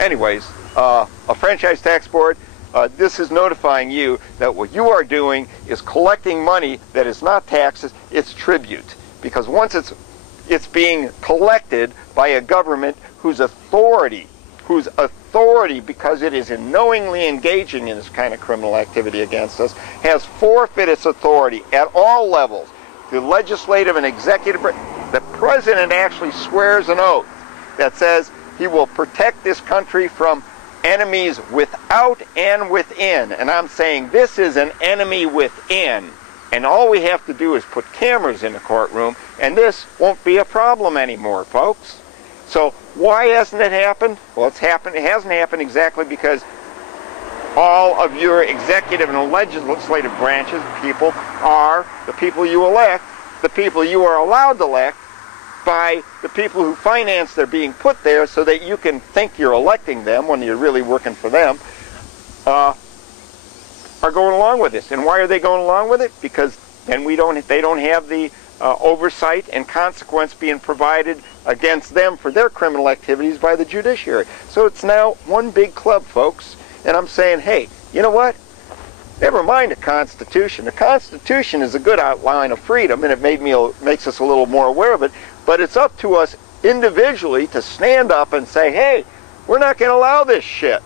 anyways, a franchise tax board, this is notifying you that what you are doing is collecting money that is not taxes, it's tribute. Because once it's being collected by a government whose authority, because it is knowingly engaging in this kind of criminal activity against us, has forfeited its authority at all levels, the legislative and executive. The president actually swears an oath that says he will protect this country from enemies without and within. And I'm saying this is an enemy within. And all we have to do is put cameras in the courtroom, and this won't be a problem anymore, folks. So why hasn't it happened? Well, it hasn't happened exactly because all of your executive and legislative branches people are the people you elect, the people you are allowed to elect by the people who finance their being put there so that you can think you're electing them when you're really working for them, are going along with this. And why are they going along with it? Because then they don't have the oversight and consequence being provided against them for their criminal activities by the judiciary. So it's now one big club, folks. And I'm saying, hey, you know what? Never mind the Constitution. The Constitution is a good outline of freedom, and it makes us a little more aware of it. But it's up to us individually to stand up and say, hey, we're not going to allow this shit.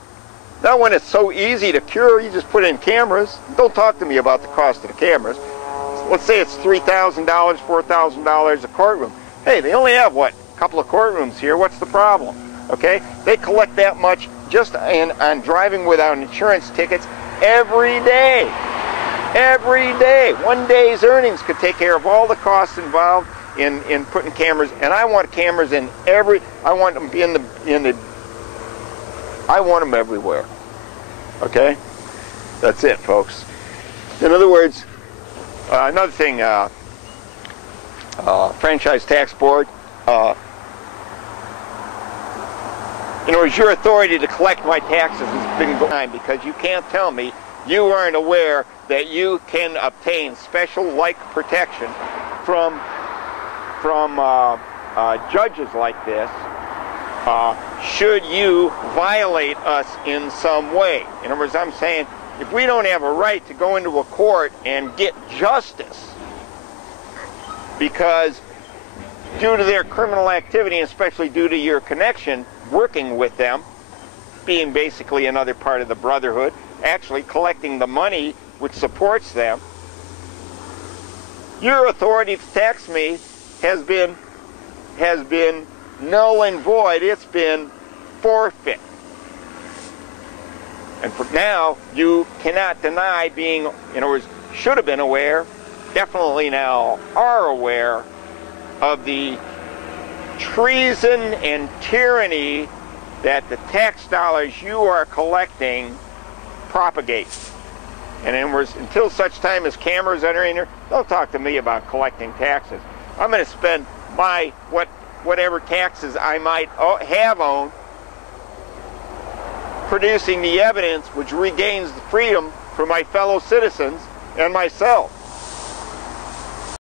Not when it's so easy to cure, you just put in cameras. Don't talk to me about the cost of the cameras. Let's say it's $3,000, $4,000 a courtroom. Hey, they only have, what, a couple of courtrooms here. What's the problem? Okay? They collect that much just on driving without insurance tickets every day. Every day. One day's earnings could take care of all the costs involved in putting cameras. And I want cameras in I want them I want them everywhere. Okay? That's it, folks. In other words, another thing, franchise tax board, in other words, your authority to collect my taxes has been gone because you can't tell me you aren't aware that you can obtain special like protection from judges like this should you violate us in some way. In other words, I'm saying if we don't have a right to go into a court and get justice because due to their criminal activity, and especially due to your connection, working with them, being basically another part of the brotherhood, actually collecting the money which supports them, your authority to tax me has been null and void. It's been forfeit. And for now, you cannot deny being, in other words, should have been aware, definitely now are aware of the treason and tyranny that the tax dollars you are collecting propagates. And in other words, until such time as cameras enter in here, don't talk to me about collecting taxes. I'm going to spend my whatever taxes I might have owned producing the evidence which regains the freedom for my fellow citizens and myself.